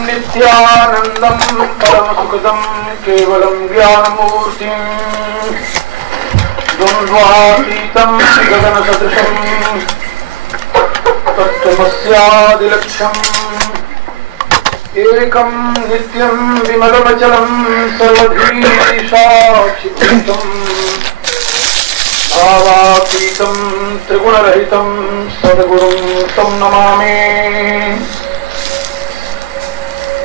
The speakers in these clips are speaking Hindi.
नित्यानंदं परमसुखदं केवलं ज्ञानमूर्तिं द्वन्द्वातीतं गगनसदृशं तत्त्वमस्यादिलक्ष्यम् एकं नित्यं विमलमचलं सर्वधीशाक्षितं भावातीतं त्रिगुणरहितं सद्गुरुं तं नमामि।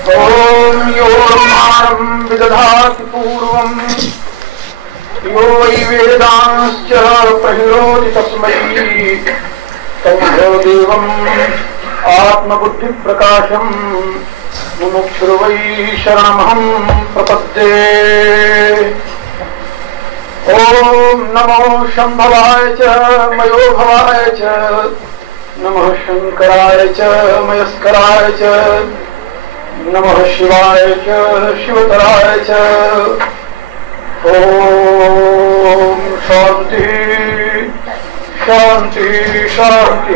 ओम यो मानं विदधाति पूर्वं यो वै वेदांश्च प्रहिरोति तस्मै तं देवम् आत्मबुद्धिप्रकाशं मुमुक्षुर्वै शरणमहं प्रपद्ये। ओम नमो शंभवाय च मयोभवाय च नमः शंकराय च मयस्कराय च नमः शिवाय च शिवतराय च। ओम शांति शांति शांति।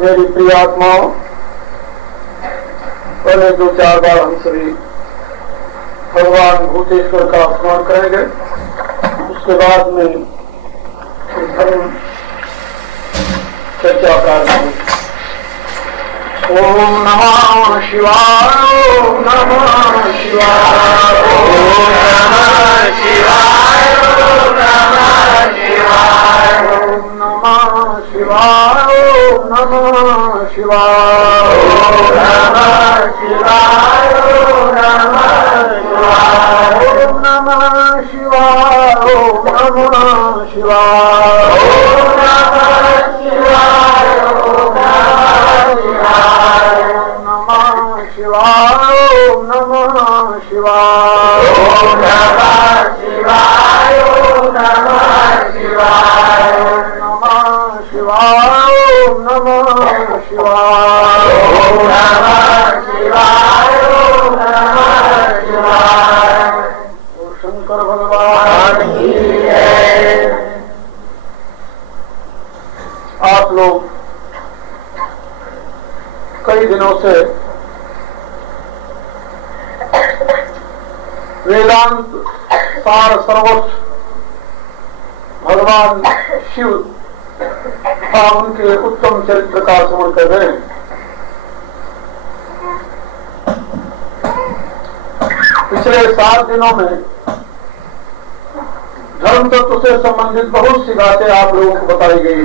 मेरी प्रिय आत्माओं, पहले 2-4 बार हम सभी भगवान भूतेश्वर का स्मरण करेंगे। उसके बाद में धर्म चर्चा प्रारंभ होगी। ओम नमः शिवाय, ओम नमः शिवाय, ओम नमः शिवाय, ओम नमः शिवाय, ओम नमः शिवाय, ओम नमः शिवाय, ओम नमः शिवाय, ओम नमः शिवाय, ओम नमः शिवाय, ओम नमः शिवाय, ओम नमः शिवाय, ओम नमः शिवाय, ओम नमः शिवाय, ओम नमः शिवाय, ओम नमः शिवाय, ओम नमः शिवाय, ओम नमः शिवाय, ओम नमः शिवाय, ओम नमः शिवाय। शंकर भगवान की जय। आप लोग कई दिनों से वेदांत सार सर्वोच्च भगवान शिव तथा उनके उत्तम चरित्र का स्मरण कर रहे हैं। पिछले 7 दिनों में धर्म तत्व से संबंधित बहुत सी बातें आप लोगों को बताई गई।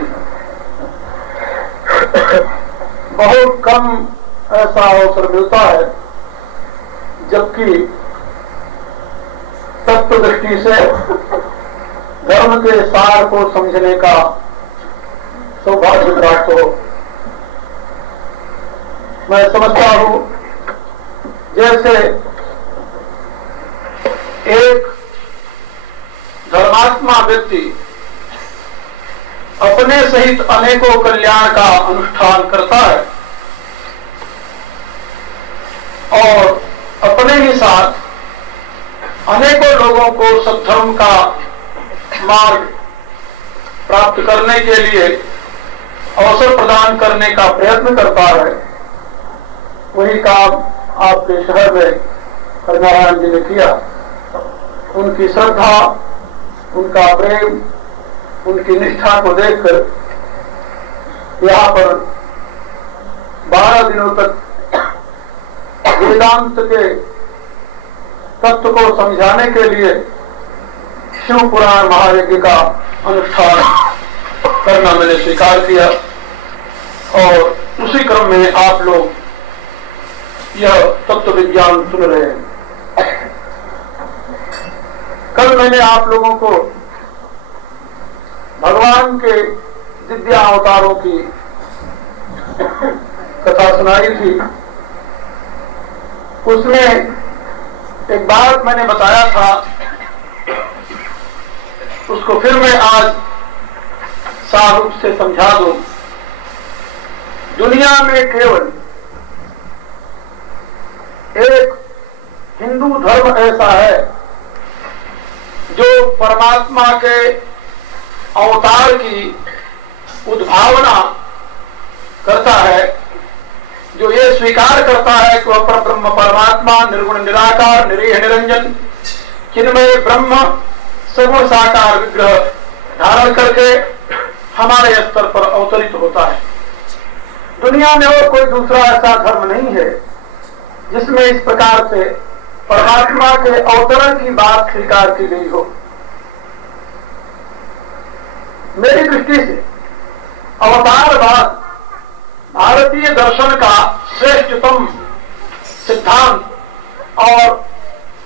बहुत कम ऐसा अवसर मिलता है जबकि तत्व दृष्टि से धर्म के सार को समझने का सौभाग्य प्राप्त हो। मैं समझता हूं जैसे एक धर्मात्मा व्यक्ति अपने सहित अनेकों कल्याण का अनुष्ठान करता है और अपने ही साथ अनेकों लोगों को सद्धर्म का मार्ग प्राप्त करने के लिए अवसर प्रदान करने का प्रयत्न करता है। वही काम आपके शहर में हरिनारायण जी ने किया। उनकी श्रद्धा, उनका प्रेम, उनकी निष्ठा को देखकर यहाँ पर 12 दिनों तक वेदांत के तत्व को समझाने के लिए शिव पुराण महायज्ञ का अनुष्ठान करना मैंने स्वीकार किया और उसी क्रम में आप लोग यह तत्व विज्ञान सुन रहे हैं। कल मैंने आप लोगों को भगवान के दिव्य अवतारों की कथा सुनाई थी। उसमें एक बात मैंने बताया था, उसको फिर मैं आज साफ रूप से समझा दूं। दुनिया में केवल एक हिंदू धर्म ऐसा है जो परमात्मा के अवतार की उद्भावना करता है, जो ये स्वीकार करता है कि वह परब्रह्म परमात्मा निर्गुण निराकार निरीह निरंजन चिन्मय ब्रह्म सर्व साकार विग्रह धारण करके हमारे स्तर पर अवतरित होता है। दुनिया में और कोई दूसरा ऐसा धर्म नहीं है जिसमें इस प्रकार से परमात्मा के अवतरण की बात स्वीकार की गई हो। मेरी दृष्टि से अवतारवाद भारतीय दर्शन का श्रेष्ठतम सिद्धांत और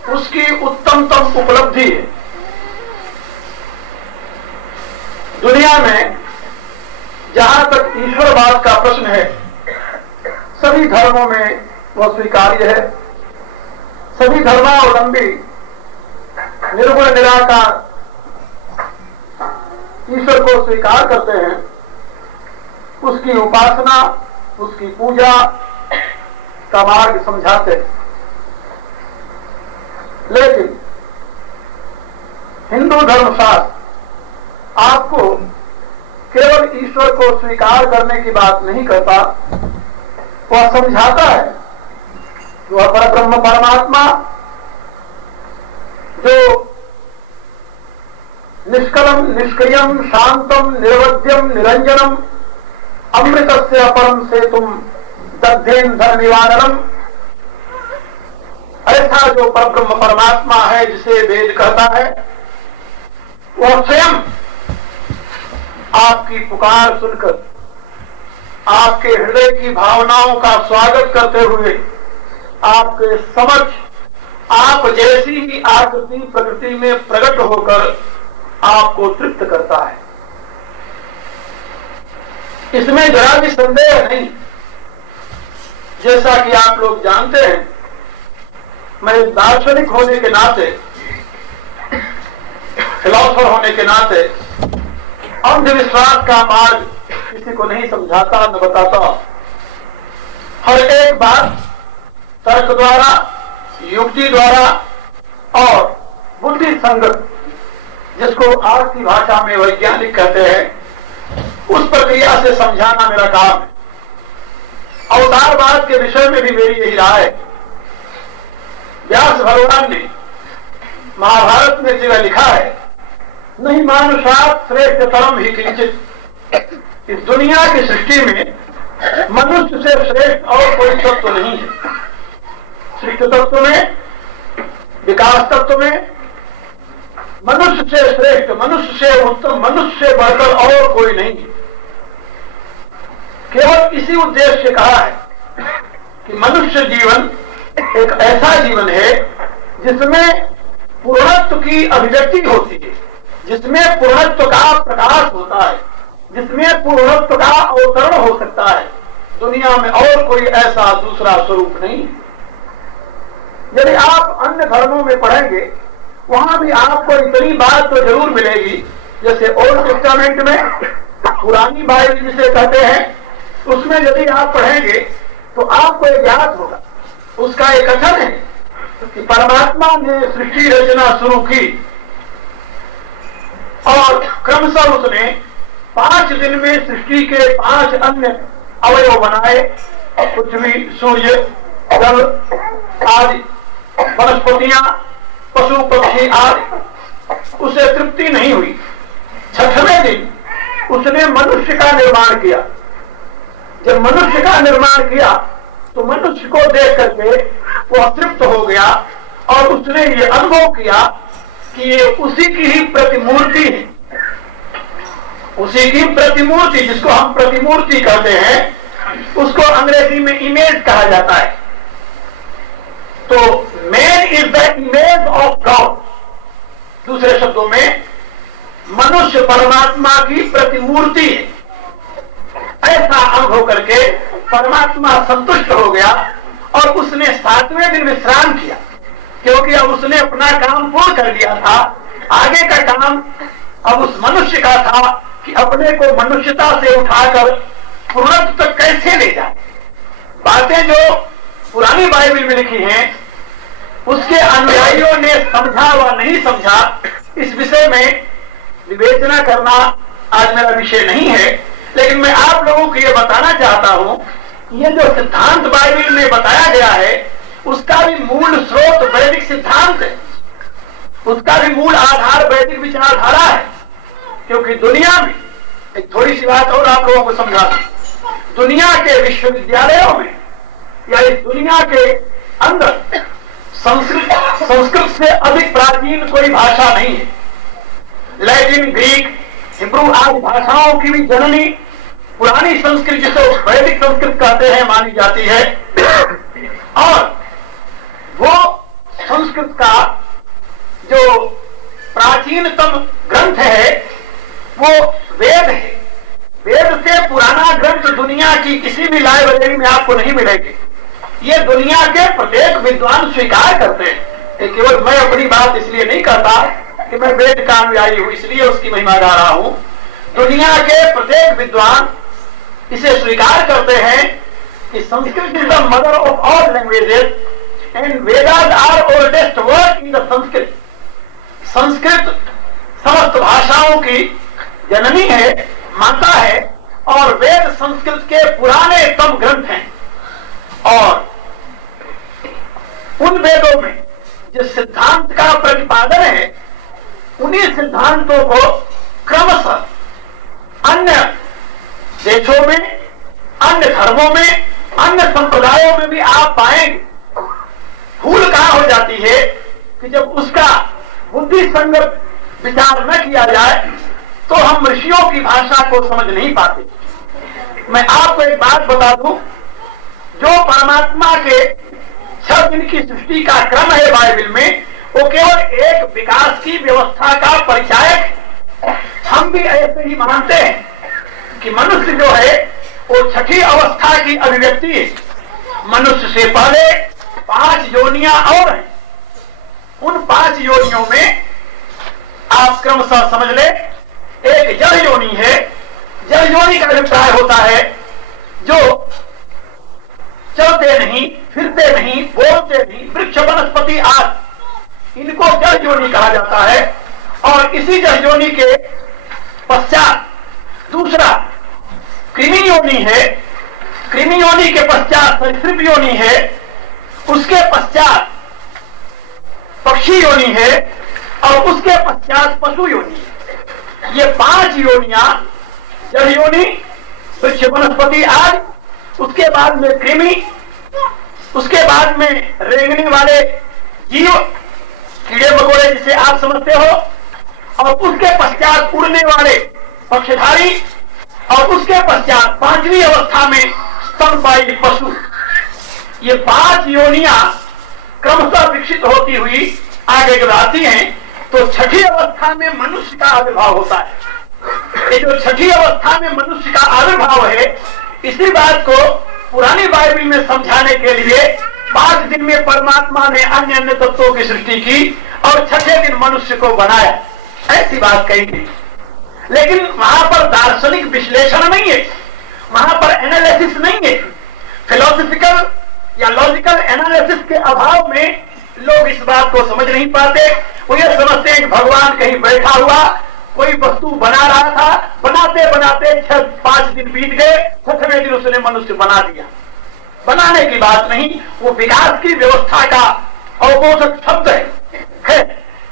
उसकी उत्तमतम उपलब्धि है। दुनिया में जहां तक ईश्वरवाद का प्रश्न है, सभी धर्मों में वह स्वीकार्य है। सभी धर्मावलंबी निर्गुण निराकार ईश्वर को स्वीकार करते हैं, उसकी उपासना उसकी पूजा का मार्ग समझाते हैं। लेकिन हिंदू धर्मशास्त्र आपको केवल ईश्वर को स्वीकार करने की बात नहीं करता, वह समझाता है कि वह परब्रह्म परमात्मा जो निष्कलम निष्क्रियम शांतम निर्वध्यम निरंजनम अमृतस्य अपरम सेतुम दग्धेन धर्म निवारणम, ऐसा जो परब्रह्म परमात्मा है जिसे वेद कहता है, वह स्वयं आपकी पुकार सुनकर आपके हृदय की भावनाओं का स्वागत करते हुए आपके समक्ष आप जैसी ही आकृति प्रकृति में प्रकट होकर आपको तृप्त करता है। इसमें जरा भी संदेह नहीं। जैसा कि आप लोग जानते हैं, मैं दार्शनिक होने के नाते, फिलॉसफर होने के नाते अंधविश्वास का मार्ग किसी को नहीं समझाता न बताता। हर एक बात तर्क द्वारा युक्ति द्वारा और बुद्धि संगत, जिसको आज की भाषा में वैज्ञानिक कहते हैं, उस प्रक्रिया से समझाना मेरा काम है। अवतारवाद के विषय में भी मेरी यही राय है। व्यास भगवान ने महाभारत में जगह लिखा है, नहीं मानुषात् श्रेष्ठतरम ही किंचित। इस दुनिया की सृष्टि में मनुष्य से श्रेष्ठ और कोई तत्व नहीं है। सृष्टि तत्व में, विकास तत्व में मनुष्य से श्रेष्ठ, मनुष्य से उत्तम, मनुष्य से बढ़कर और कोई नहीं है। केवल इसी उद्देश्य से कहा है कि मनुष्य जीवन एक ऐसा जीवन है जिसमें पूर्णत्व की अभिव्यक्ति होती है, जिसमें पूर्णत्व का प्रकाश होता है, जिसमें पूर्णत्व का अवतरण हो सकता है। दुनिया में और कोई ऐसा दूसरा स्वरूप नहीं। यदि आप अन्य धर्मों में पढ़ेंगे, वहां भी आपको इतनी बात तो जरूर मिलेगी। जैसे ओल्ड टेस्टामेंट में, पुरानी बाइबल जिसे कहते हैं, उसमें यदि आप पढ़ेंगे तो आपको एक याद होगा। उसका एक कथन है कि परमात्मा ने सृष्टि रचना शुरू की और क्रमशः उसने 5 दिन में सृष्टि के 5 अन्य अवयव बनाए। पृथ्वी, सूर्य, जल आदि, वनस्पतियां, पशु पक्षी आदि। उसे तृप्ति नहीं हुई। 6वें दिन उसने मनुष्य का निर्माण किया। जब मनुष्य का निर्माण किया तो मनुष्य को देख करके वह तृप्त हो गया और उसने ये अनुभव किया कि ये उसी की ही प्रतिमूर्ति है। उसी की प्रतिमूर्ति, जिसको हम प्रतिमूर्ति कहते हैं, उसको अंग्रेजी में इमेज कहा जाता है। तो man is the image of God. परमात्मा की प्रतिमूर्ति है, ऐसा अनुभव करके परमात्मा संतुष्ट हो गया और उसने 7वें दिन विश्राम किया, क्योंकि अब उसने अपना काम पूर्ण कर लिया था। आगे का काम अब उस मनुष्य का था कि अपने को मनुष्यता से उठाकर पूर्णत्व तक कैसे ले जाए। बातें जो पुरानी बाइबल में लिखी हैं उसके अनुयायियों ने समझा व नहीं समझा, इस विषय में विवेचना करना आज मेरा विषय नहीं है। लेकिन मैं आप लोगों को यह बताना चाहता हूं कि ये जो सिद्धांत बाइबल में बताया गया है उसका भी मूल स्रोत वैदिक सिद्धांत है, उसका भी मूल आधार वैदिक विचारधारा है। क्योंकि दुनिया में एक थोड़ी सी बात और आप लोगों को समझा दूं, दुनिया के विश्वविद्यालयों में या इस दुनिया के अंदर संस्कृत से अधिक प्राचीन कोई भाषा नहीं है। लैटिन, ग्रीक, हिब्रू आदि भाषाओं की भी जननी पुरानी संस्कृत जिसे वैदिक संस्कृत कहते हैं मानी जाती है। और वो संस्कृत का जो प्राचीनतम ग्रंथ है वो वेद है। वेद से पुराना ग्रंथ दुनिया की किसी भी लाइब्रेरी में आपको नहीं मिलेगी। ये दुनिया के प्रत्येक विद्वान स्वीकार करते हैं। केवल मैं अपनी बात इसलिए नहीं कहता कि मैं वेद का अनुयायी हूं इसलिए उसकी महिमा गा रहा हूं। दुनिया के प्रत्येक विद्वान इसे स्वीकार करते हैं कि Sanskrit is the mother of all languages and Vedas are oldest word in the Sanskrit. Sanskrit समस्त भाषाओं की जननी है, माता है, और वेद संस्कृत के पुरानेतम ग्रंथ हैं। और उन वेदों में जिस सिद्धांत का प्रतिपादन है उन्हीं सिद्धांतों को क्रमशः अन्य देशों में, अन्य धर्मों में, अन्य संप्रदायों में भी आप पाएंगे। भूल कहां हो जाती है कि जब उसका बुद्धि संगत विचार न किया जाए तो हम ऋषियों की भाषा को समझ नहीं पाते। मैं आपको एक बात बता दूं, जो परमात्मा के 6 दिन की सृष्टि का क्रम है बाइबल में, वो केवल एक विकास की व्यवस्था का परिचायक है। हम भी ऐसे ही मानते हैं कि मनुष्य जो है वो 6ठी अवस्था की अभिव्यक्ति है। मनुष्य से पहले 5 योनियां और हैं। उन 5 योनियों में आप क्रमशः समझ ले, एक जल योनि है। जल योनि का अभिप्राय होता है जो चलते नहीं, फिरते नहीं, बोलते नहीं, वृक्ष वनस्पति आदि, इनको जल योनि कहा जाता है। और इसी जल योनि के पश्चात दूसरा कृमि योनि है। कृमि योनि के पश्चात सरीसृप योनि है। उसके पश्चात पक्षी योनि है और उसके पश्चात पशु योनि है। ये 5 योनियां, जल योनि, वृक्ष वनस्पति आदि, उसके बाद में कृमि, उसके बाद में रेंगने वाले जीव, कीड़े मकोड़े जिसे आप समझते हो, और उसके पश्चात उड़ने वाले पक्षधारी, और उसके पश्चात 5वीं अवस्था में स्तनपायी पशु। ये 5 योनियां क्रमशः विकसित होती हुई आगे जब आती हैं तो 6ठी अवस्था में मनुष्य का आविर्भाव होता है। ये जो 6ठी अवस्था में मनुष्य का आविर्भाव है, इसी बात को पुरानी बाइबल में समझाने के लिए 5 दिन में परमात्मा ने अन्य अन्य तत्वों की सृष्टि की और 6ठे दिन मनुष्य को बनाया, ऐसी बात कही गई। लेकिन वहां पर दार्शनिक विश्लेषण नहीं है, वहां पर एनालिसिस नहीं है। फिलोसफिकल या लॉजिकल एनालिसिस के अभाव में लोग इस बात को समझ नहीं पाते। वो ये समझते हैं कि भगवान कहीं बैठा हुआ कोई वस्तु बना रहा था, बनाते बनाते 5 दिन बीत गए, 6वें दिन उसने मनुष्य बना दिया। बनाने की बात नहीं, वो विकास की व्यवस्था का अवबोधक शब्द है।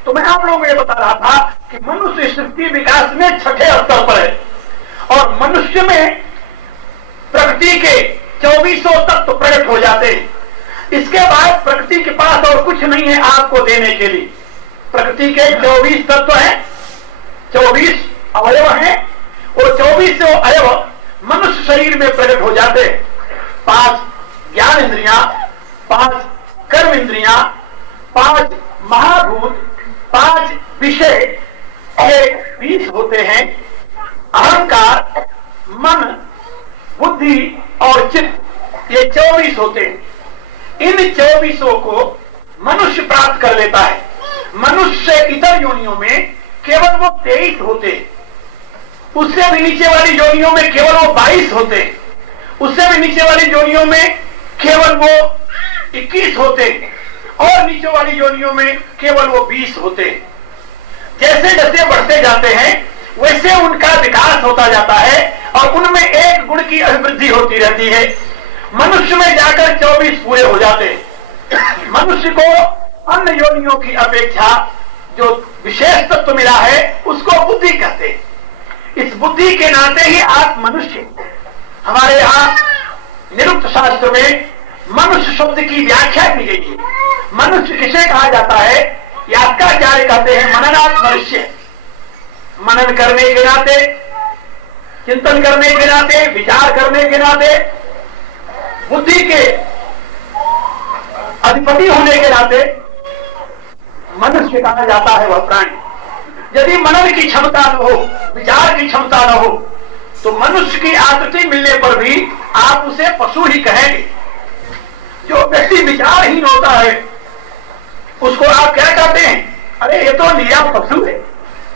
तो मैं आप लोगों को ये बता रहा था कि मनुष्य सृष्टि विकास में 6ठे स्तर पर है और मनुष्य में प्रकृति के 2400 तत्व प्रकट हो जाते हैं। इसके बाद प्रकृति के पास और कुछ नहीं है आपको देने के लिए। प्रकृति के 24 तत्व हैं, 24 अवयव हैं, और 24 अवयव मनुष्य शरीर में प्रकट हो जाते हैं। 5 ज्ञान इंद्रियां, 5 कर्म इंद्रियां, 5 महाभूत, 5 विषय, एक 20 होते हैं, अहंकार, मन, बुद्धि और चित्त, ये 24 होते हैं। इन 24 को मनुष्य प्राप्त कर लेता है। मनुष्य इतर योनियों में केवल वो 23 होते हैं, उससे भी नीचे वाली योनियों में केवल वो 22 होते हैं, उससे भी नीचे वाली योनियों में केवल वो 21 होते हैं, और नीचे वाली योनियों में केवल वो 20 होते हैं। जैसे जैसे बढ़ते जाते हैं वैसे उनका विकास होता जाता है और उनमें एक गुण की अभिवृद्धि होती रहती है। मनुष्य में जाकर 24 पूरे हो जाते हैं। मनुष्य को अन्य योनियों की अपेक्षा जो विशेष तत्व मिला है उसको बुद्धि कहते हैं। इस बुद्धि के नाते ही आप मनुष्य। हमारे यहाँ निरुक्त शास्त्र में मनुष्य शब्द की व्याख्या की गई है। मनुष्य किसे कहा जाता है? यास्काचार्य कहते हैं मननात् मनुष्य। मनन करने के नाते, चिंतन करने के नाते, विचार करने के नाते, बुद्धि के अधिपति होने के नाते मनुष्य कहा जाता है वह प्राणी। यदि मनन की क्षमता न हो, विचार की क्षमता न हो, तो मनुष्य की आकृति मिलने पर भी आप उसे पशु ही कहेंगे। जो व्यक्ति विचारहीन होता है उसको आप क्या कहते हैं? अरे ये तो निरा पशु है।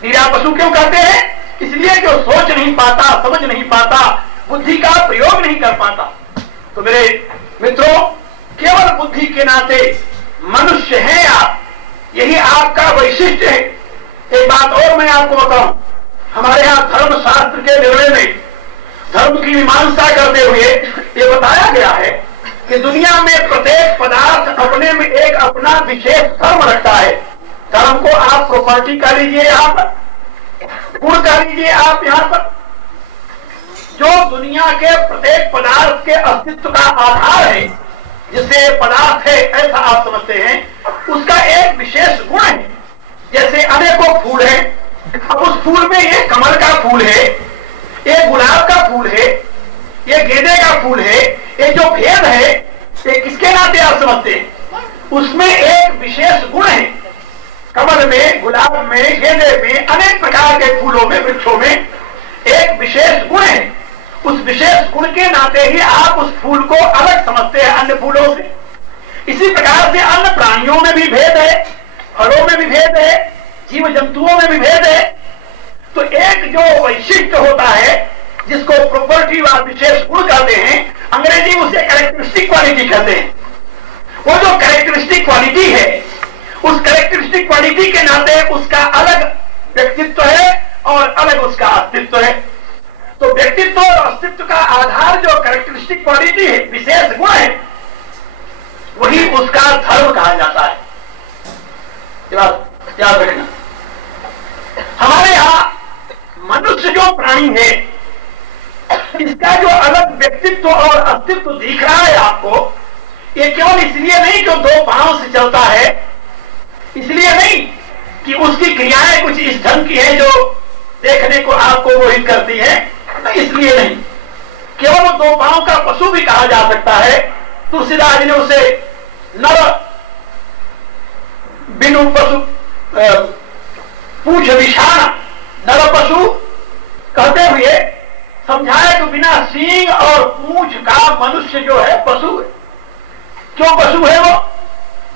निरा पशु क्यों कहते हैं? इसलिए कि वो सोच नहीं पाता, समझ नहीं पाता, बुद्धि का प्रयोग नहीं कर पाता। तो मेरे मित्रों, केवल बुद्धि के नाते मनुष्य हैं आप, यही आपका वैशिष्ट्य है। एक बात और मैं आपको बताऊं, हमारे यहाँ धर्म शास्त्र के निर्णय में धर्म की मीमांसा करते हुए ये बताया गया है कि दुनिया में प्रत्येक पदार्थ अपने में एक अपना विशेष धर्म रखता है। धर्म को आप प्रॉपर्टी का लीजिए, यहाँ पर गुण का लीजिए, आप यहाँ पर जो दुनिया के प्रत्येक पदार्थ के अस्तित्व का आधार है, जिसे पदार्थ है ऐसा आप समझते हैं, उसका एक विशेष गुण है। जैसे अनेकों फूल है, अब उस फूल में ये कमल का फूल है, ये गुलाब का फूल है, ये गेंदे का फूल है, ये जो भेद है ये किसके नाते आप समझते हैं? उसमें एक विशेष गुण है। कमल में, गुलाब में, गेंदे में, अनेक प्रकार के फूलों में, वृक्षों में एक विशेष गुण है। उस विशेष गुण के नाते ही आप उस फूल को अलग समझते हैं अन्य फूलों से। इसी प्रकार से अन्य प्राणियों में भी भेद है, फलों में भी भेद है, जीव जंतुओं में भी भेद है। तो एक जो वैशिष्ट्य होता है जिसको प्रॉपर्टी व विशेष गुण कहते हैं, अंग्रेजी में उसे कैरेक्टरिस्टिक क्वालिटी कहते हैं। वो जो कैरेक्टरिस्टिक क्वालिटी है, उस कैरेक्टरिस्टिक क्वालिटी के नाते उसका अलग व्यक्तित्व है और अलग उसका अस्तित्व है। तो व्यक्तित्व और अस्तित्व का आधार जो कैरेक्टरिस्टिक क्वालिटी है, विशेष गुण है, वही उसका धर्म कहा जाता है। याद रखना, हमारे यहां मनुष्य जो प्राणी है इसका जो अलग व्यक्तित्व और अस्तित्व दिख रहा है आपको, ये केवल इसलिए नहीं कि 2 पांव से चलता है, इसलिए नहीं कि उसकी क्रियाएं कुछ इस ढंग की है जो देखने को आपको मोहित करती है, नहीं, इसलिए नहीं। केवल वो 2 पांव का पशु भी कहा जा सकता है। तुलसीदास जी ने उसे नर बिनु पशु पूछ विषाण नर पशु कहते हुए समझाया कि बिना सींग और पूंछ का मनुष्य जो है पशु है। क्यों पशु है वो?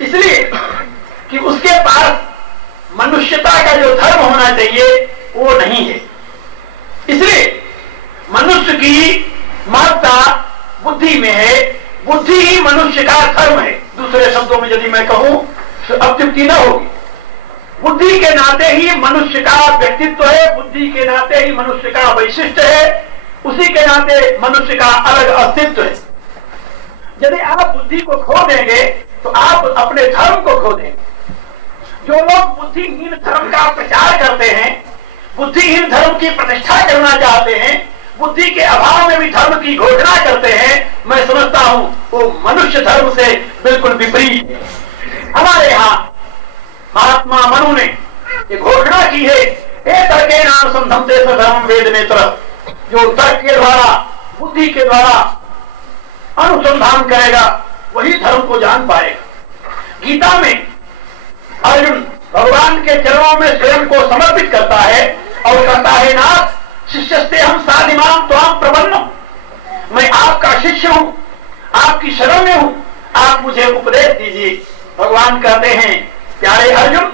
इसलिए कि उसके पास मनुष्यता का जो धर्म होना चाहिए वो नहीं है। इसलिए मनुष्य की महत्ता बुद्धि में है, बुद्धि ही मनुष्य का धर्म है। दूसरे शब्दों में यदि मैं कहूं तो अत्युक्ति न होगी। बुद्धि के नाते ही मनुष्य का व्यक्तित्व है, बुद्धि के नाते ही मनुष्य का वैशिष्ट्य है, उसी के नाते मनुष्य का अलग अस्तित्व है। यदि आप बुद्धि को खो देंगे तो आप अपने धर्म को खो देंगे। जो लोग बुद्धिहीन धर्म का प्रचार करते हैं, बुद्धिहीन धर्म की प्रतिष्ठा करना चाहते हैं, बुद्धि के अभाव में भी धर्म की घोषणा करते हैं, मैं समझता हूं वो मनुष्य धर्म से बिल्कुल विपरीत है। हमारे यहाँ महात्मा मनु ने ये घोषणा की है, हे तर्के नाम संधमते धर्म वेद नेत्र। जो तर्क के द्वारा, बुद्धि के द्वारा अनुसंधान करेगा वही धर्म को जान पाएगा। गीता में अर्जुन भगवान के चरणों में स्वयं को समर्पित करता है और कहता है नाथ, शिष्यस्ते हम साधिमाम त्वाम प्रपन्नम, मैं आपका शिष्य हूं, आपकी शरण में हूं, आप मुझे उपदेश दीजिए। भगवान कहते हैं प्यारे अर्जुन,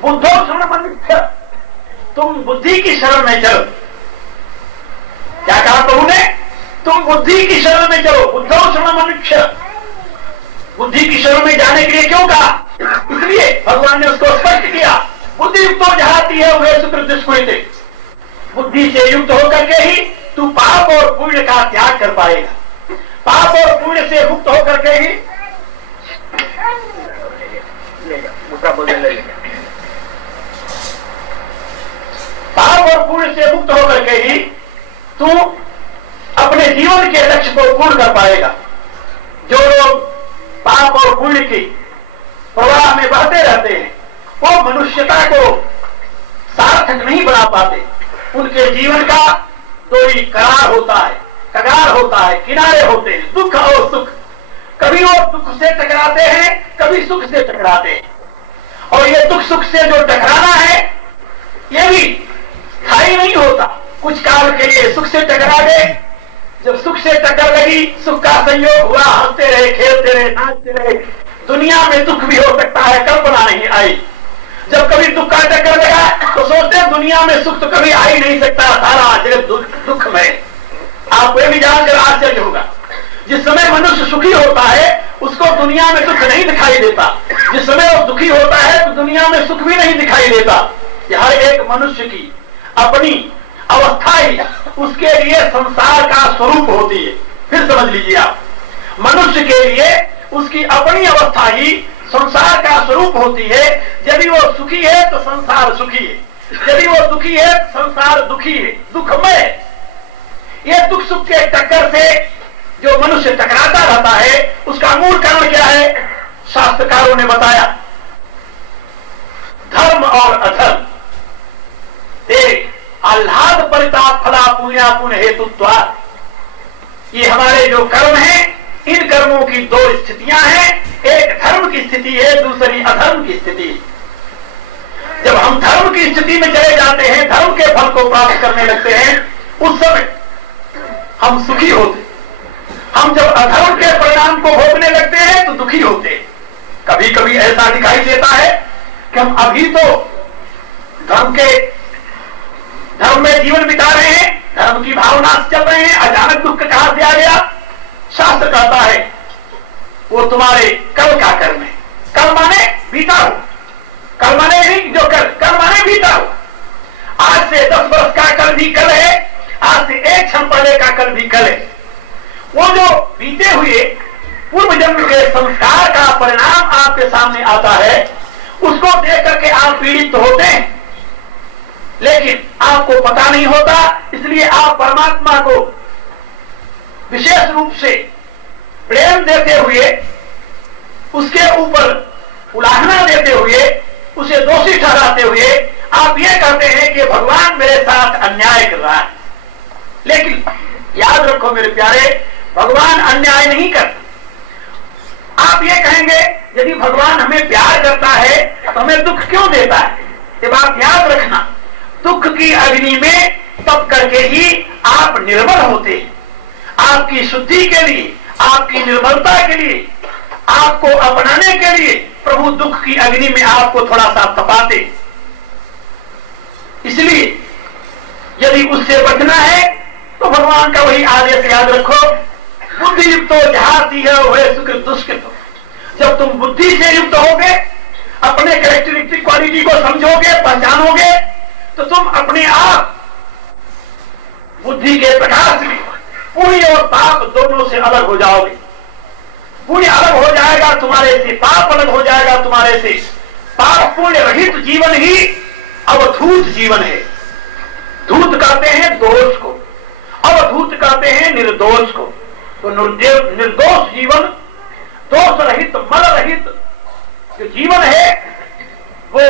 बुद्धो शरण मनुष्य, तुम बुद्धि की शरण में चलो। क्या कहा प्रभु ने? तुम बुद्धि की शरण में चलो। बुद्धो शरण मनुष्य, बुद्धि की शरण में जाने के लिए क्यों कहा? इसलिए भगवान ने उसको स्पष्ट किया, बुद्धि युक्त जहाती है वे सुकृत दुष्कृत, बुद्धि से युक्त होकर के ही तू पाप और पुण्य का त्याग कर पाएगा। पाप और पुण्य से मुक्त होकर के ही पाप और पुण्य से मुक्त होकर के ही तू अपने जीवन के लक्ष्य को पूर्ण कर पाएगा। जो लोग पाप और पुण्य के प्रवाह में बहते रहते हैं वो मनुष्यता को सार्थक नहीं बना पाते। उनके जीवन का कोई करार होता है, कगार होता है, किनारे होते हैं, दुख और सुख। कभी वो दुख से टकराते हैं, कभी सुख से टकराते हैं। और ये दुख सुख से जो टकराना है ये भी स्थायी नहीं होता। कुछ काल के लिए सुख से टकरा गए, जब सुख से टक्कर लगी, सुख का संयोग हुआ, हंसते रहे, खेलते रहे, नाचते रहे। दुनिया में दुख भी हो सकता है, कल्पना नहीं आई। जब कभी दुख का टक्कर लगा तो सोचते हैं दुनिया में सुख तो कभी आ ही नहीं सकता, सारा जगत दुख में। आपको भी जानकर आश्चर्य होगा, जिस समय मनुष्य सुखी होता है उसको दुनिया में दुख नहीं दिखाई देता, जिस समय वो दुखी होता है तो दुनिया में सुख भी नहीं दिखाई देता। हर एक मनुष्य की अपनी अवस्था ही उसके लिए संसार का स्वरूप होती है। फिर समझ लीजिए आप, मनुष्य के लिए उसकी अपनी अवस्था ही संसार का स्वरूप होती है। यदि वो सुखी है तो संसार सुखी है, यदि वो दुखी है तो संसार दुखी है, दुखमय। ये दुख सुख के टक्कर से जो मनुष्य टकराता रहता है उसका मूल कारण क्या है? शास्त्रकारों ने बताया, धर्म और अधर्म। एक आह्लाद परिताप फला पुण्या पुण्य हेतुत्वात्। ये हमारे जो कर्म हैं, इन कर्मों की दो स्थितियां हैं, एक धर्म की स्थिति है, दूसरी अधर्म की स्थिति है। जब हम धर्म की स्थिति में चले जाते हैं, धर्म के फल को प्राप्त करने लगते हैं, उस समय हम सुखी होते। हम जब अधर्म के परिणाम को भोगने लगते हैं तो दुखी होते। कभी कभी ऐसा दिखाई देता है कि हम अभी तो धर्म में जीवन बिता रहे हैं, धर्म की भावना से चल रहे हैं, अचानक दुख कहां से आ गया? शास्त्र कहता है वो तुम्हारे कल का कर्म है। कल माने बीता हो, कल माने नहीं जो कल माने बीता हो। आज से 10 वर्ष का कल भी कल है, आज से 1 क्षण पहले का कल भी कल है। वो जो बीते हुए पूर्व जन्म के संस्कार का परिणाम आपके सामने आता है, उसको देख करके आप पीड़ित होते हैं, लेकिन आपको पता नहीं होता। इसलिए आप परमात्मा को विशेष रूप से प्रेम देते हुए, उसके ऊपर उलाहना देते हुए, उसे दोषी ठहराते हुए आप ये कहते हैं कि भगवान मेरे साथ अन्याय कर रहा है। लेकिन याद रखो मेरे प्यारे, भगवान अन्याय नहीं करता। आप ये कहेंगे यदि भगवान हमें प्यार करता है तो हमें दुख क्यों देता है? ये बात याद रखना, दुख की अग्नि में तप करके ही आप निर्मल होते हैं। आपकी शुद्धि के लिए, आपकी निर्मलता के लिए, आपको अपनाने के लिए प्रभु दुख की अग्नि में आपको थोड़ा सा तपाते। इसलिए यदि उससे बचना है तो भगवान का वही आदेश याद रखो, बुद्धि युक्त जहाती है वह सुकृत दुष्कृत। जब तुम बुद्धि से युक्त होगे, अपने कैरेक्टरिस्टिक क्वालिटी को समझोगे, पहचानोगे, तो तुम अपने आप बुद्धि के प्रकाश में पुण्य और पाप दोनों से अलग हो जाओगे। पुण्य अलग हो जाएगा तुम्हारे से, पाप अलग हो जाएगा तुम्हारे से। पाप पुण्य रहित जीवन ही अवधूत जीवन है। धूत कहते हैं दोष को, अवधूत कहते हैं निर्दोष को। तो निर्दोष जीवन, दोष रहित, मल रहित जो जीवन है वो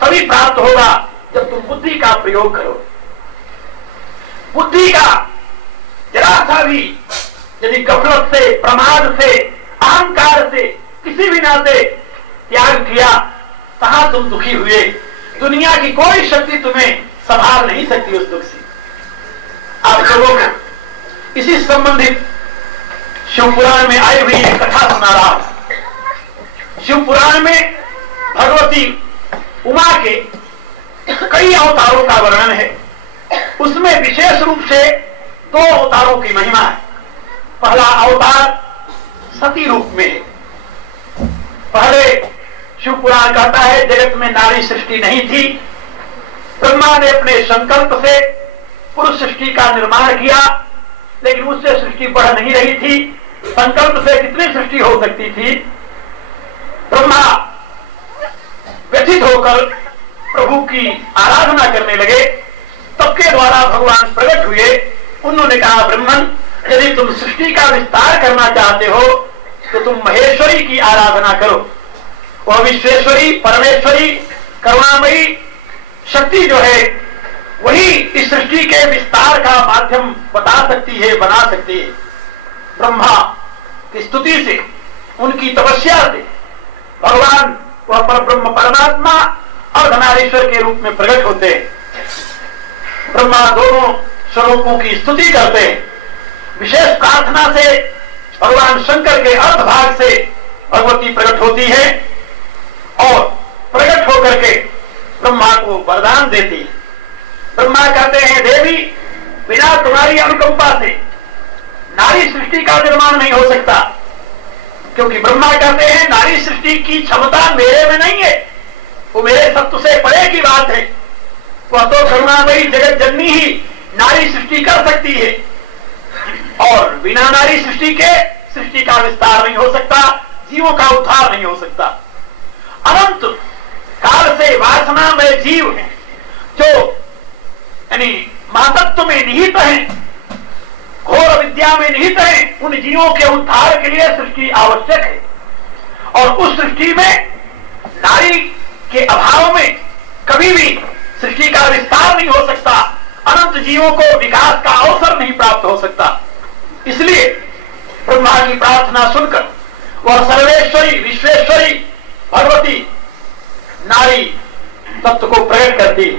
तभी प्राप्त होगा जब तुम बुद्धि का प्रयोग करो। बुद्धि का जरा सा भी यदि गफलत से, प्रमाद से, अहंकार से, किसी भी नाते त्याग किया, कहां तुम दुखी हुए। दुनिया की कोई शक्ति तुम्हें संभाल नहीं सकती उस दुख से। आप लोगों को इसी संबंधित शिव पुराण में आई हुई एक कथा सुना रहा हूं। शिव पुराण में भगवती उमा के कई अवतारों का वर्णन है। उसमें विशेष रूप से 2 अवतारों की महिमा है। पहला अवतार सती रूप में है। पहले शिव पुराण कहता है जगत में नारी सृष्टि नहीं थी। ब्रह्मा ने अपने संकल्प से पुरुष सृष्टि का निर्माण किया, लेकिन उससे सृष्टि बढ़ नहीं रही थी। संकल्प से कितनी सृष्टि हो सकती थी? ब्रह्मा व्यथित होकर प्रभु की आराधना करने लगे। तब के द्वारा भगवान प्रकट हुए। उन्होंने कहा, ब्रह्मन, यदि तुम सृष्टि का विस्तार करना चाहते हो तो तुम महेश्वरी की आराधना करो। वह विश्वेश्वरी, परमेश्वरी, करुणामयी शक्ति जो है वही इस सृष्टि के विस्तार का माध्यम बता सकती है, बना सकती है। ब्रह्मा की स्तुति से, उनकी तपस्या से भगवान वह परब्रह्म परमात्मा अर्धनारीश्वर के रूप में प्रकट होते हैं। ब्रह्मा दोनों स्वरूपों की स्तुति करते हैं। विशेष प्रार्थना से भगवान शंकर के अर्ध भाग से भगवती प्रकट होती है और प्रकट होकर के ब्रह्मा को वरदान देती है। ब्रह्मा कहते हैं, देवी, बिना तुम्हारी अनुकंपा से नारी सृष्टि का निर्माण नहीं हो सकता। क्योंकि ब्रह्मा कहते हैं नारी सृष्टि की क्षमता मेरे में नहीं है, वो मेरे सत्व से परे की बात है। वह तो करुणामयी जगत जननी ही नारी सृष्टि कर सकती है, और बिना नारी सृष्टि के सृष्टि का विस्तार नहीं हो सकता, जीवों का उद्धार नहीं हो सकता। अनंत काल से वासना में जीव है जो यानी महातत्व में निहित है, घोर विद्या में निहित है। उन जीवों के उद्धार के लिए सृष्टि आवश्यक है, और उस सृष्टि में नारी के अभाव में कभी भी सृष्टि का विस्तार नहीं हो सकता। अनंत जीवों को विकास का अवसर नहीं प्राप्त हो सकता। इसलिए ब्रह्मा की प्रार्थना सुनकर वह सर्वेश्वरी, विश्वेश्वरी भगवती नारी तत्व को प्रकट करती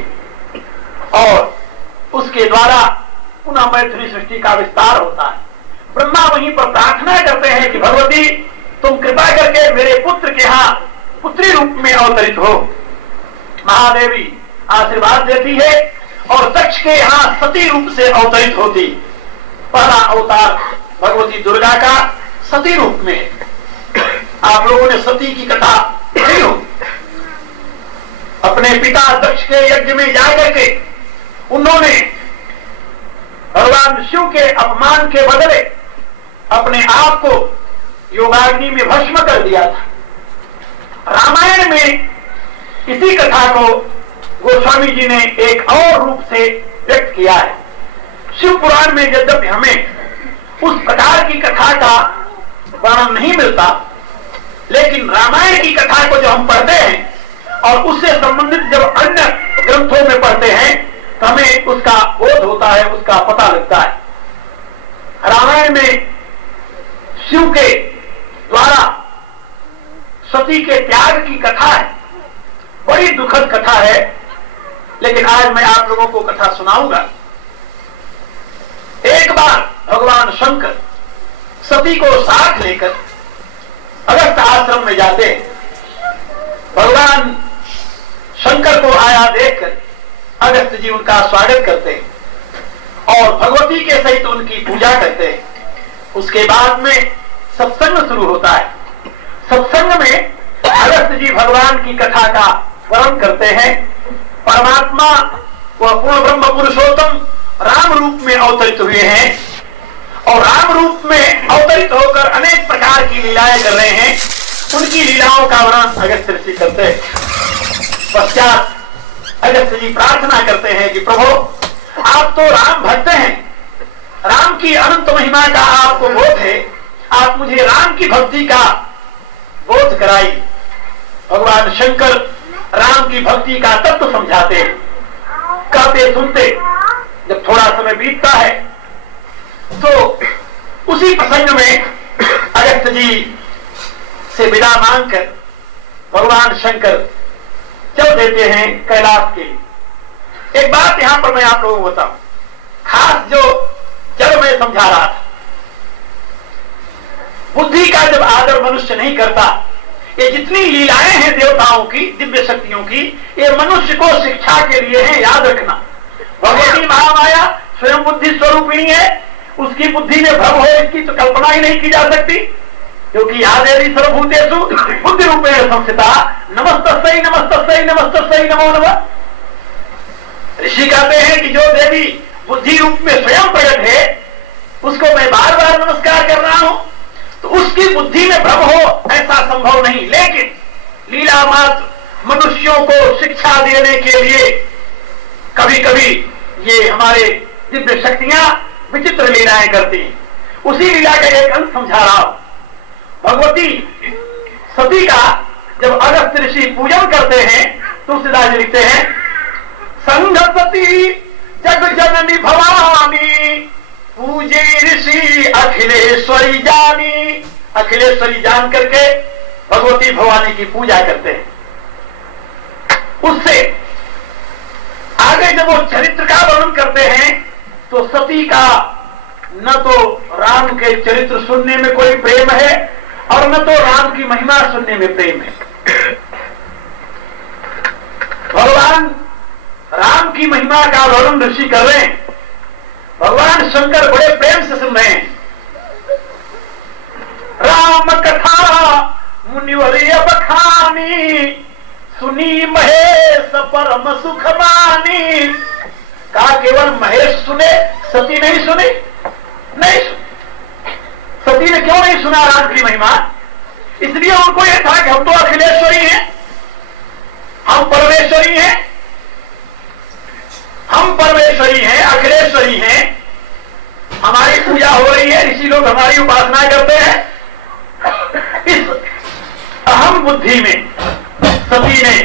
और उसके द्वारा पुनः मैथिली सृष्टि का विस्तार होता है। ब्रह्मा वहीं पर प्रार्थना करते हैं कि भगवती, तुम कृपा करके मेरे पुत्र के यहाँ पुत्री रूप में अवतरित हो। महादेवी आशीर्वाद देती है और दक्ष के यहाँ सती रूप से अवतरित होती। पहला अवतार भगवती दुर्गा का सती रूप में। आप लोगों ने सती की कथा पढ़ी हो। अपने पिता दक्ष के यज्ञ में जाकर के उन्होंने भगवान शिव के अपमान के बदले अपने आप को योगाग्नि में भस्म कर दिया था। रामायण में इसी कथा को गोस्वामी जी ने एक और रूप से व्यक्त किया है। शिव पुराण में यद्यपि हमें उस प्रकार की कथा का वर्णन नहीं मिलता, लेकिन रामायण की कथा को जब हम पढ़ते हैं और उससे संबंधित जब अन्य ग्रंथों में पढ़ते हैं तो हमें उसका बोध होता है, उसका पता लगता है। रामायण में शिव के द्वारा सती के त्याग की कथा है, बड़ी दुखद कथा है। लेकिन आज मैं आप लोगों को कथा सुनाऊंगा। एक बार भगवान शंकर सती को साथ लेकर अगस्त आश्रम में जाते हैं। भगवान शंकर को आया देखकर अगस्त जी उनका स्वागत करते हैं और भगवती के सहित उनकी पूजा करते हैं। उसके बाद में सत्संग शुरू होता है। सत्संग में अगस्त जी भगवान की कथा का वर्णन करते हैं। परमात्मा वह पूर्ण ब्रह्म पुरुषोत्तम राम रूप में अवतरित हुए हैं और राम रूप में अवतरित होकर अनेक प्रकार की लीलाएं कर रहे हैं। उनकी लीलाओं का वर्णन अगस्त ऋषि करते हैं। पश्चात अगस्त जी प्रार्थना करते हैं कि प्रभु, आप तो राम भक्त हैं, राम की अनंत महिमा का आपको बोध है, आप मुझे राम की भक्ति का बोध कराई। भगवान शंकर राम की भक्ति का तत्व समझाते हैं। कहते सुनते जब थोड़ा समय बीतता है तो उसी प्रसंग में अगस्त जी से विदा मांगकर भगवान शंकर चल देते हैं कैलाश के लिए। एक बात यहां पर मैं आप लोगों को बताऊं, खास जो जब मैं समझा रहा था, बुद्धि का जब आदर मनुष्य नहीं करता, ये जितनी लीलाएं हैं देवताओं की, दिव्य शक्तियों की, ये मनुष्य को शिक्षा के लिए है, याद रखना। भगवती महामाया स्वयं बुद्धि स्वरूपिणी है, उसकी बुद्धि में भ्रम हो इसकी तो कल्पना ही नहीं की जा सकती, क्योंकि यादेवी सर्वभूतेषु बुद्धि रूपेण संस्थिता, नमस्तस्यै नमस्तस्यै नमस्तस्यै नमो नमः। ऋषि कहते हैं कि जो देवी बुद्धि रूप में स्वयं प्रकट है, उसको मैं बार बार नमस्कार कर रहा हूं, तो उसकी बुद्धि में भ्रम हो ऐसा संभव नहीं। लेकिन लीला मात्र मनुष्यों को शिक्षा देने के लिए कभी कभी ये हमारे दिव्य शक्तियां विचित्र लीलाएं करती हैं। उसी लीला का एक अंश समझा रहा हूं। भगवती सती का जब अगस्त्य ऋषि पूजन करते हैं, तुलसीदास जी लिखते हैं, संघ सती जग जननी भवानी पूजे ऋषि अखिलेश्वरी जानी। अखिलेश्वरी जान करके भगवती भवानी की पूजा करते हैं। उससे आगे जब वो चरित्र का वर्णन करते हैं, तो सती का न तो राम के चरित्र सुनने में कोई प्रेम है और न तो राम की महिमा सुनने में प्रेम है। भगवान राम की महिमा का वर्णन ऋषि कर रहे हैं, भगवान शंकर बड़े प्रेम से सुन रहे हैं। राम कथा मुनिवर्य बखानी सुनी महेश परम सुख मानी। कहा केवल महेश सुने, सती नहीं सुनी? नहीं सुनी। सती ने क्यों नहीं सुना राम की महिमा? इसलिए उनको यह था कि हम तो अखिलेश्वरी हैं, हम परमेश्वरी हैं, हम परमेश्वरी हैं, अखिलेश्वरी हैं, हमारी पूजा हो रही है, ऋषि लोग हमारी उपासना करते हैं। इस अहम बुद्धि में सती ने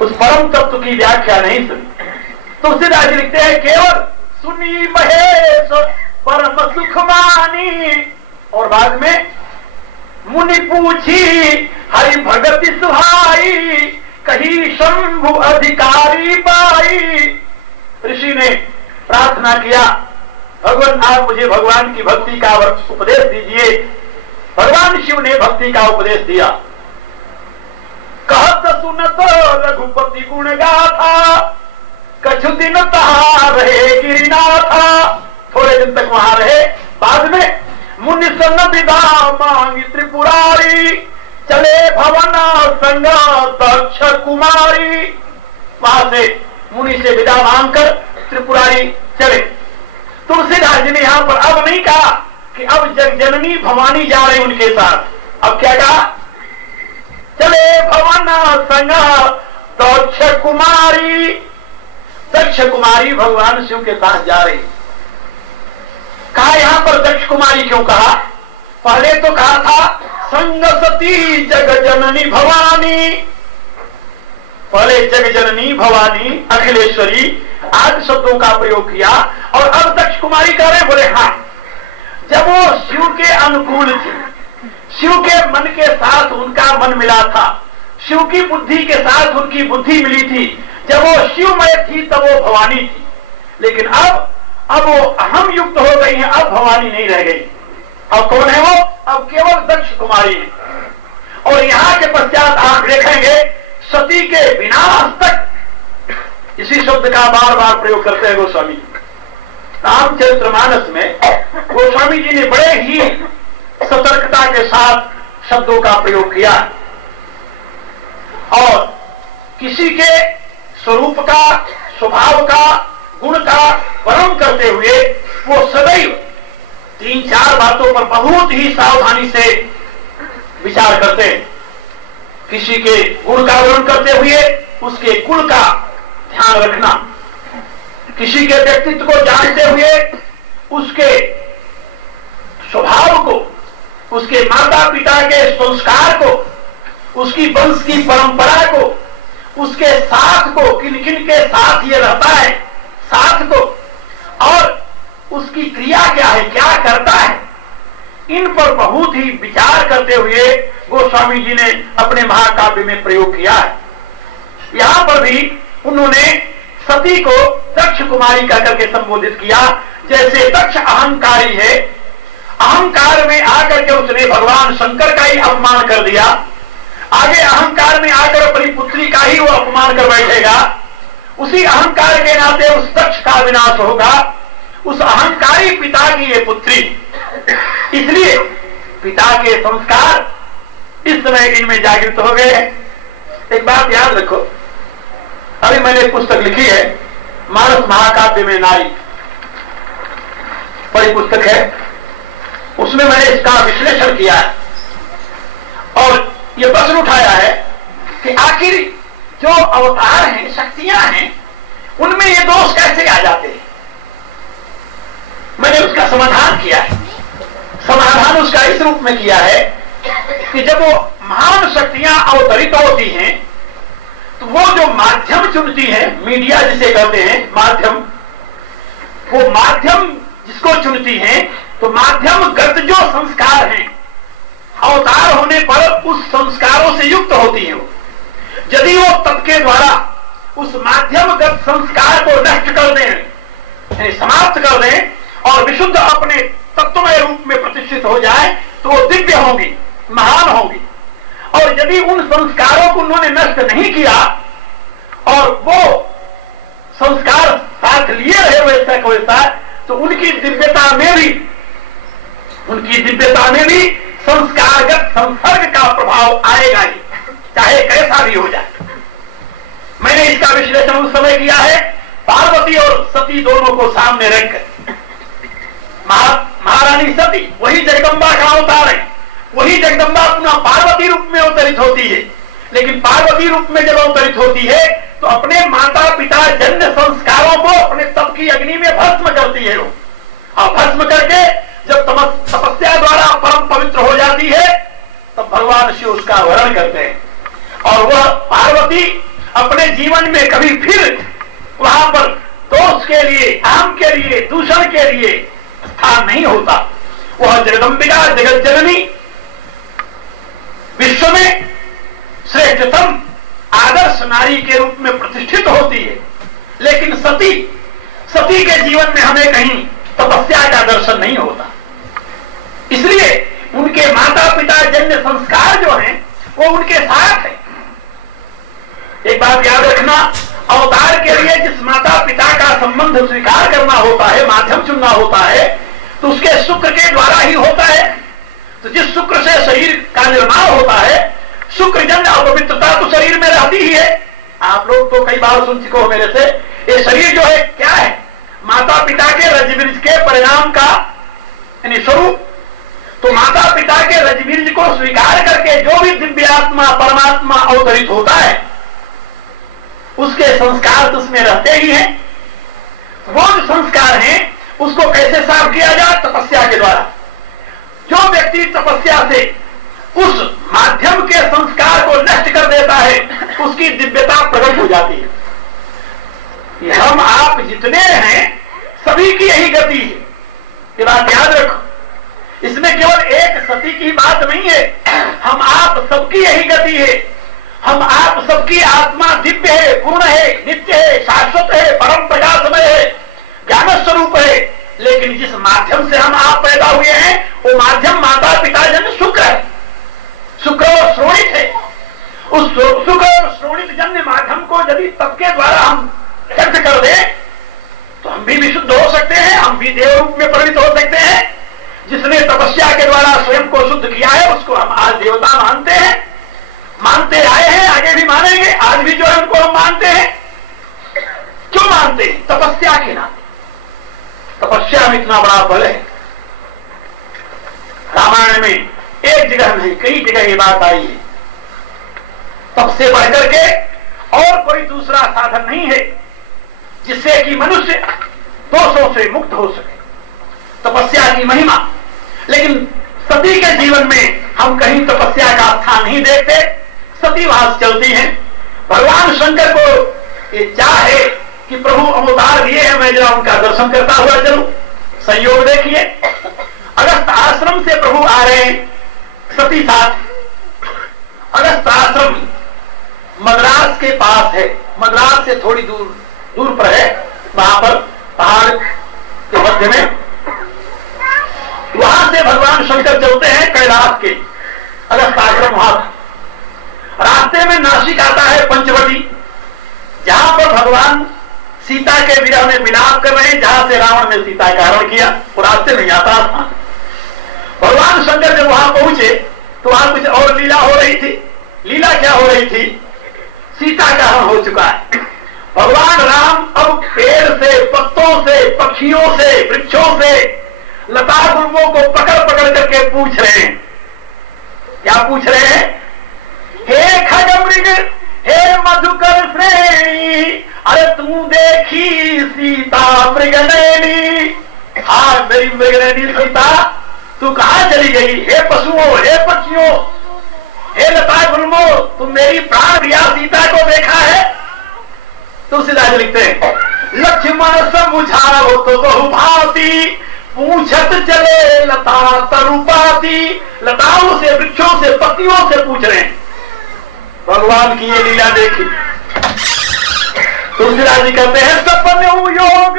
उस परम तत्व की व्याख्या नहीं सुनी। तुलसीदास जी लिखते हैं, केवल सुनी महेश परम सुख मानी, और बाद में मुनि पूछी हरि भगति सुहाई कही शंभु अधिकारी पाई। ऋषि ने प्रार्थना किया, भगवान आप मुझे भगवान की भक्ति का उपदेश दीजिए। भगवान शिव ने भक्ति का उपदेश दिया। कहत सुनत रघुपति गुण गाथा कछु दिन तहा रहे गिरिनाथा। थोड़े दिन तक वहां रहे, बाद में मुनि सन विदा मांगी त्रिपुरारी चले भवना संग दक्ष कुमारी। वहां से मुनि से विदा मांगकर त्रिपुरारी चले। तुलसीदास जी ने यहां पर अब नहीं कहा कि अब जग जननी भवानी जा रही उनके साथ, अब क्या कहा? चले भवना संग दक्ष कुमारी। दक्ष कुमारी भगवान शिव के साथ जा रही। कहा यहां पर दक्ष कुमारी क्यों कहा? पहले तो कहा था संग सती जग जननी भवानी, पहले जग जननी भवानी अखिलेश्वरी आदि शब्दों का प्रयोग किया, और अब दक्ष कुमारी कह रहे, बोले हाँ, जब वो शिव के अनुकूल थी, शिव के मन के साथ उनका मन मिला था, शिव की बुद्धि के साथ उनकी बुद्धि मिली थी, जब वो शिवमय थी तब वो भवानी थी। लेकिन अब वो अहम युक्त हो गई है, अब भवानी नहीं रह गई। अब कौन है वो? अब केवल दक्ष कुमारी है। और यहां के पश्चात आप देखेंगे सती के विनाश तक इसी शब्द का बार बार प्रयोग करते हैं गोस्वामी। रामचरितमानस में गोस्वामी जी ने बड़े ही सतर्कता के साथ शब्दों का प्रयोग किया, और किसी के स्वरूप का, स्वभाव का, गुण का वर्णन करते हुए वो सदैव 3-4 बातों पर बहुत ही सावधानी से विचार करते हैं। किसी के गुण का वर्णन करते हुए उसके कुल का ध्यान रखना, किसी के व्यक्तित्व को जानते हुए उसके स्वभाव को, उसके माता पिता के संस्कार को, उसकी वंश की परंपरा को, उसके साथ को, किन किन के साथ ये रहता है, साथ को, और उसकी क्रिया क्या है, क्या करता है, इन पर बहुत ही विचार करते हुए गोस्वामी जी ने अपने महाकाव्य में प्रयोग किया है। यहां पर भी उन्होंने सती को दक्ष कुमारी का करके संबोधित किया। जैसे दक्ष अहंकारी है, अहंकार में आकर के उसने भगवान शंकर का ही अपमान कर दिया, आगे अहंकार में आकर अपनी पुत्री का ही वो अपमान कर बैठेगा, उसी अहंकार के नाते उस दक्ष का विनाश होगा, उस अहंकारी पिता की ये पुत्री। इसलिए पिता के संस्कार इस समय इनमें जागृत हो गए हैं। एक बात याद रखो, अभी मैंने एक पुस्तक लिखी है मानस महाकाव्य में नारी, बड़ी पुस्तक है, उसमें मैंने इसका विश्लेषण किया है और यह प्रश्न उठाया है कि आखिर जो अवतार हैं, शक्तियां हैं, उनमें ये दोष कैसे आ जाते हैं। मैंने उसका समाधान किया है। समाधान उसका इस रूप में किया है कि जब वो महान शक्तियां अवतरित होती हैं तो वो जो माध्यम चुनती हैं, मीडिया जिसे कहते हैं माध्यम, वो माध्यम जिसको चुनती हैं तो माध्यमगत जो संस्कार हैं अवतार होने पर उस संस्कारों से युक्त होती है। यदि वो तब के द्वारा उस माध्यमगत संस्कार को नष्ट कर दें, समाप्त कर दें और विशुद्ध अपने तत्वमय रूप में प्रतिष्ठित हो जाए तो वो दिव्य होंगी, महान होंगी। और यदि उन संस्कारों को उन्होंने नष्ट नहीं किया और वो संस्कार साथ लिए रहे वैसा को वैसा, तो उनकी दिव्यता में भी संस्कारगत संसर्ग का प्रभाव आएगा ही, चाहे कैसा भी हो जाए। मैंने इसका विश्लेषण उस समय किया है पार्वती और सती दोनों को सामने रखकर। महारानी सती वही जगदम्बा का अवतार है, वही जगदम्बा पुनः पार्वती रूप में अवतरित होती है, लेकिन पार्वती रूप में जब अवतरित होती है तो अपने माता पिता जन्य संस्कारों को अपने तप की अग्नि में भस्म करती है वो, और भस्म करके जब तपस्या द्वारा परम पवित्र हो जाती है तब भगवान शिव उसका वर्ण करते हैं। और वह पार्वती अपने जीवन में कभी फिर वहां पर दोष के लिए, काम के लिए, दूषण के लिए स्थान नहीं होता। वह जगदम्बिका, जगत जननी, विश्व में श्रेष्ठतम आदर्श नारी के रूप में प्रतिष्ठित होती है। लेकिन सती के जीवन में हमें कहीं तपस्या का दर्शन नहीं होता। इसलिए उनके माता पिता जन्य संस्कार जो हैं वो उनके साथ है। एक बात याद रखना, अवतार के लिए जिस माता पिता का संबंध स्वीकार करना होता है, माध्यम चुनना होता है, तो उसके शुक्र के द्वारा ही होता है। तो जिस शुक्र से शरीर का निर्माण होता है, शुक्र जन्य अपवित्रता तो शरीर में रहती ही है। आप लोग तो कई बार सुन चुके हो मेरे से, ये शरीर जो है क्या है, माता पिता के रजबीज के परिणाम का यानी स्वरूप। तो माता पिता के रजबीज को स्वीकार करके जो भी दिव्य आत्मा परमात्मा अवतरित होता है उसके संस्कार तो उसमें रहते ही हैं। वो जो संस्कार हैं उसको कैसे साफ किया जाए? तपस्या के द्वारा। जो व्यक्ति तपस्या से उस माध्यम के संस्कार को नष्ट कर देता है उसकी दिव्यता प्रकट हो जाती है। हम आप जितने हैं सभी की यही गति है, ये बात याद रखो। इसमें केवल एक सती की बात नहीं है, हम आप सबकी यही गति है। हम आप सबकी आत्मा दिव्य है, पूर्ण है, नित्य है, शाश्वत है, परम प्रकाशमय है, ज्ञान स्वरूप है। लेकिन जिस माध्यम से हम आप पैदा हुए हैं वो माध्यम माता पिता जन्य शुक्र है, शुक्र और श्रोणित है। उस शुक्र और श्रोणित जन्य माध्यम को यदि तप के द्वारा हम शुद्ध कर दें तो हम भी विशुद्ध हो सकते हैं, हम भी देव रूप में परिणित हो सकते हैं। जिसने तपस्या के द्वारा स्वयं को शुद्ध किया है उसको हम आज देवता मानते हैं, मानते आए हैं, आगे भी मानेंगे। आज भी जो है उनको हम मानते हैं। क्यों मानते हैं? तपस्या के नाते। तपस्या में इतना बड़ा बल है। रामायण में एक जगह नहीं कई जगह ये बात आई है। तप से बढ़कर के और कोई दूसरा साधन नहीं है जिससे कि मनुष्य दोषों से मुक्त हो सके, तपस्या की महिमा। लेकिन सती के जीवन में हम कहीं तपस्या का स्थान नहीं देखते, सतीवास चलती हैं। भगवान शंकर को ये चाह है कि प्रभु अवतार लिए हैं, मैं जरा उनका दर्शन करता हुआ चलूं। संयोग देखिए, अगस्त आश्रम से प्रभु आ रहे हैं सती साथ। अगस्त आश्रम मद्रास के पास है, मद्रास से थोड़ी दूर दूर पर है, वहां पर पहाड़ के मध्य में, वहां से भगवान शंकर चलते हैं कैलाश के अगस्त आश्रम। वहां रास्ते में नासिक आता है पंचवटी, जहां पर भगवान सीता के विरह में विलाप कर रहे हैं, जहां से रावण ने सीता का हरण किया, वो रास्ते में आता था। भगवान शंकर जब वहां पहुंचे तो वहां कुछ और लीला हो रही थी। लीला क्या हो रही थी? सीता का हरण हो चुका है। भगवान राम अब पेड़ से, पत्तों से, पक्षियों से, वृक्षों से, लता गुल्मों को पकड़ पकड़ करके पूछ रहे हैं। क्या पूछ रहे हैं? हे खगमृग, हे मधुकर श्रेणी, अरे तू देखी सीता मृगनैनी। हाँ मेरी मृगनैनी सीता, तू कहां चली गई? हे पशुओं, हे पक्षियों, हे लता गुल्मों, तुम मेरी प्राण प्रिया सीता को देखा है? तुलसीदास लिखते हैं, लक्ष्मण समुझाओ तो बहुभांति, पूछत चले लता तरुपाती। लताओं से, वृक्षों से, पत्तियों से पूछ रहे हैं। भगवान की ये लीला देखी। तुलसीदास जी कहते हैं, सपने योग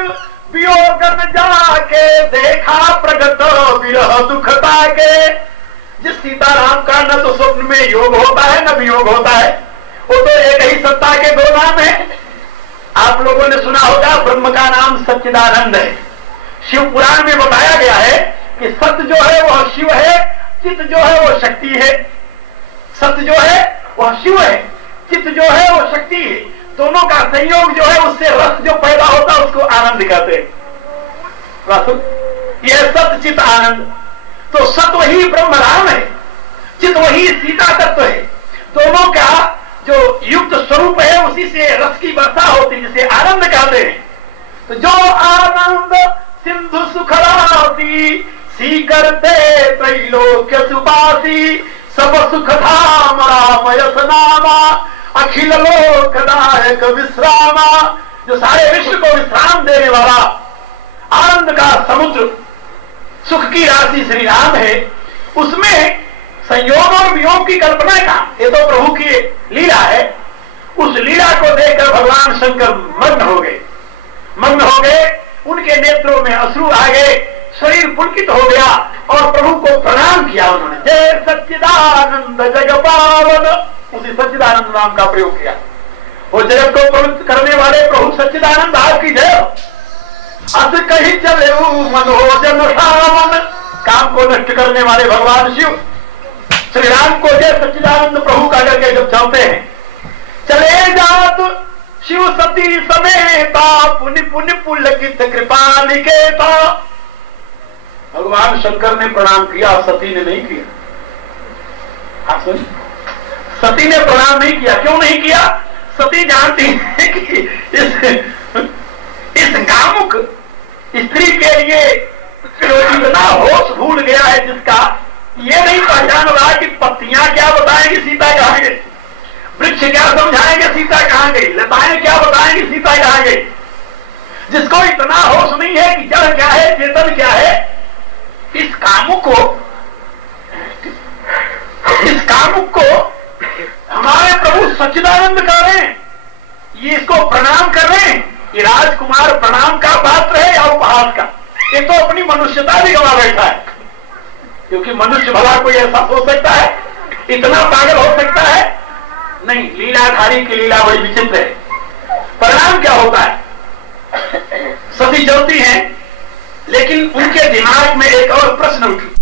वियोग न जाके, देखा प्रगट विरह दुखता के। जिस सीताराम का न तो स्वप्न में योग होता है न वियोग होता है, वो तो एक ही सत्ता के दो नाम है। आप लोगों ने सुना होगा, ब्रह्म का नाम सच्चिदानंद है। शिव पुराण में बताया गया है कि सत्य जो है वह शिव है, चित्त जो है वह शक्ति है। सत्य जो है वह शिव है, चित्त जो है वह शक्ति है। दोनों का संयोग जो है उससे रस जो पैदा होता है उसको आनंद कहते हैं। यह सत्य चित्त आनंद। तो सत्य वही ब्रह्म राम है, चित्त वही सीता तत्व है। दोनों का जो युक्त स्वरूप है उसी से रस की वर्षा होती, जिसे आनंद कहते हैं। तो जो आनंद सिंधु सुखरासी, सी करते त्रैलोक्य सुपासी, सब सुख धाम राम यस नामा, अखिल लोकदायक विश्रामा। जो सारे विश्व को विश्राम देने वाला आनंद का समुद्र, सुख की राशि श्री राम है, उसमें संयोग और वियोग की कल्पना का, ये तो प्रभु की लीला है। उस लीला को देखकर भगवान शंकर मग्न हो गए। मग्न हो गए, उनके नेत्रों में अश्रु आ गए, शरीर पुलकित हो गया और प्रभु को प्रणाम किया उन्होंने। जय सच्चिदानंद जग पावन, उसी सच्चिदानंद नाम का प्रयोग किया। वो जगत को पवित्र करने वाले प्रभु सच्चिदानंद आपकी जय। अस कहीं चले मनोजन रावण, काम को नष्ट करने वाले भगवान शिव श्री राम को जय सच्चिदानंद प्रभु का करके जब चलते हैं, चले जात शिव सती समेता, पुनि पुनि पुलकित कृपा निकेता। भगवान शंकर ने प्रणाम किया, सती ने नहीं किया। आप सुन, सती ने प्रणाम नहीं किया। क्यों नहीं किया? सती जानती है कि इस कामुक स्त्री के लिए जो इतना होश भूल गया है, जिसका ये नहीं पहचान रहा कि पत्तियां क्या बताएंगी सीता कहां गई, वृक्ष क्या समझाएंगे सीता कहां गई, लताएं क्या बताएंगी सीता कहां गई। जिसको इतना होश नहीं है कि जड़ क्या है, चेतन क्या है, इस कामुक को हमारे प्रभु सच्चिदानंद कर रहे हैं, ये इसको प्रणाम कर रहे हैं। ये राजकुमार प्रणाम का पात्र है या उपहास का? ये तो अपनी मनुष्यता भी गवा बैठा है, क्योंकि मनुष्य भला कोई ऐसा हो सकता है, इतना पागल हो सकता है? नहीं, लीलाधारी की लीला बड़ी विचित्र है। परिणाम क्या होता है? सती चलती हैं, लेकिन उनके दिमाग में एक और प्रश्न उठी।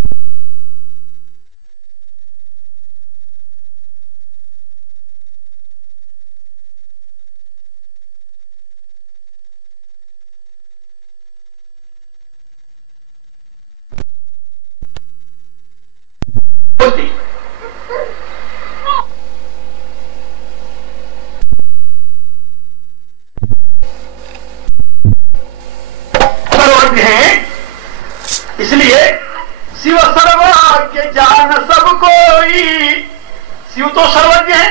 सर्वज्ञ हैं, इसलिए शिव सर्वज्ञ जान सब कोई। शिव तो सर्वज्ञ है,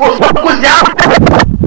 वो सब कुछ जानते हैं।